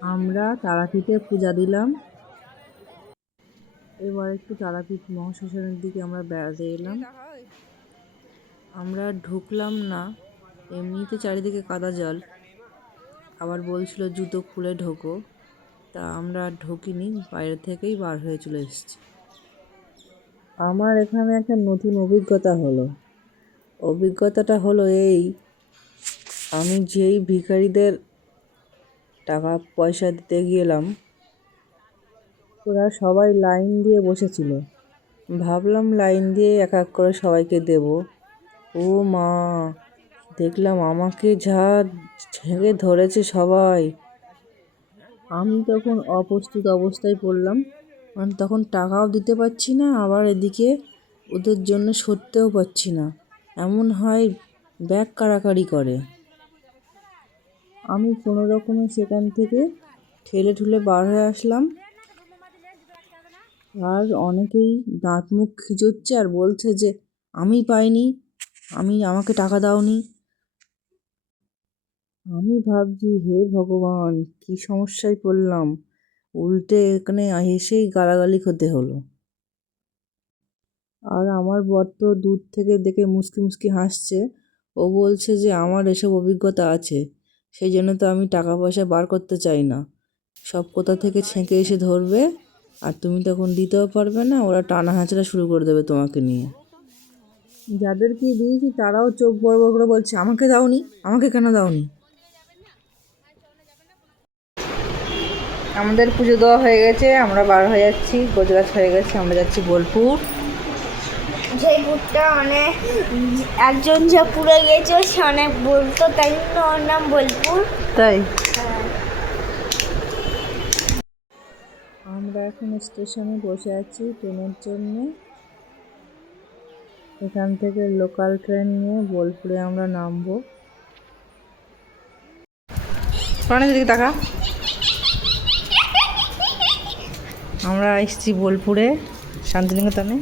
আমরা তারাপীঠে পূজা দিলাম। এবার একটু তারাপীঠ মহাশ্মশানের দিকে আমরা বেড়াতে এলাম। আমরা ঢুকলাম না, এমনিতে চারিদিকে কাদা জল। আবার বলছিল, জুতো খুলে ঢোকো। তা আমরা ঢুকিনি, বাইরে থেকেই বার হয়ে চলে এসেছি। আমার এখানে একটা নতুন অভিজ্ঞতা হলো। অভিজ্ঞতাটা হলো এই, আমি যেই ভিখারিদের টাকা পয়সা দিতে গেলাম। ওরা সবাই লাইন দিয়ে বসেছিল। ভাবলাম লাইন দিয়ে এক এক করে সবাইকে দেব। ও মা, দেখলাম আমাকে যা ঝেঁকে ধরেছে সবাই। আমি তখন অপ্রস্তুত অবস্থায় পড়লাম। কারণ তখন টাকাও দিতে পারছি না, আবার এদিকে ওদের জন্য সরতেও পারছি না। এমন হয় ব্যাগ কাড়াকাড়ি করে। আমি কোনো রকমে সেখান থেকে ঠেলে ঠুলে বার হয়ে আসলাম। আর অনেকেই দাঁত মুখ খিচুচ্ছে আর বলছে যে, আমি পাইনি, আমি, আমাকে টাকা দাওনি। আমি ভাবছি, হে ভগবান, কি সমস্যায় পড়লাম? উল্টে এখানে এসেই গালাগালি খেতে হলো। আর আমার বর তো দূর থেকে দেখে মুসকি মুসকি হাসছে। ও বলছে যে, আমার এসব অভিজ্ঞতা আছে। সেই জন্য তো আমি টাকা পয়সা বার করতে চাই না। সব কোথা থেকে ছেঁকে এসে ধরবে? আর তুমি তখন দিতেও পারবে না, ওরা টানা হাঁচড়া শুরু করে দেবে তোমাকে নিয়ে। যাদেরকে দিয়েছি তারাও চোখ বড় বড় করে বলছে, আমাকে দাওনি, আমাকে কেন দাওনি? আমাদের পুজো দেওয়া হয়ে গেছে, আমরা বার হয়ে যাচ্ছি, গোজগাছ হয়ে গেছে, আমরা যাচ্ছি বোলপুর। সেই ভূতটা অনেক একজন যে পুড়ে গেছে সে অনেক বলতো তাই জন্য ওর নাম বোলপুর। তাই? আমরা এখন স্টেশনে বসে আছি ট্রেনের জন্য। এখান থেকে লোকাল ট্রেন নিয়ে বোলপুরে আমরা নামবো। প্রাণের দিকে টাকা আমরা এসেছি বোলপুরে শান্তিনিকেতনে।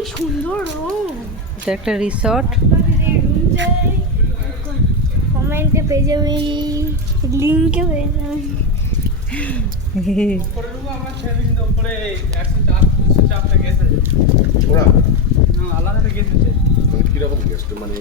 কি সুন্দর রুম এটা একটা রিসর্ট কমেন্টে পেয়ে যাবি লিঙ্কে পেয়ে যাবি। মানে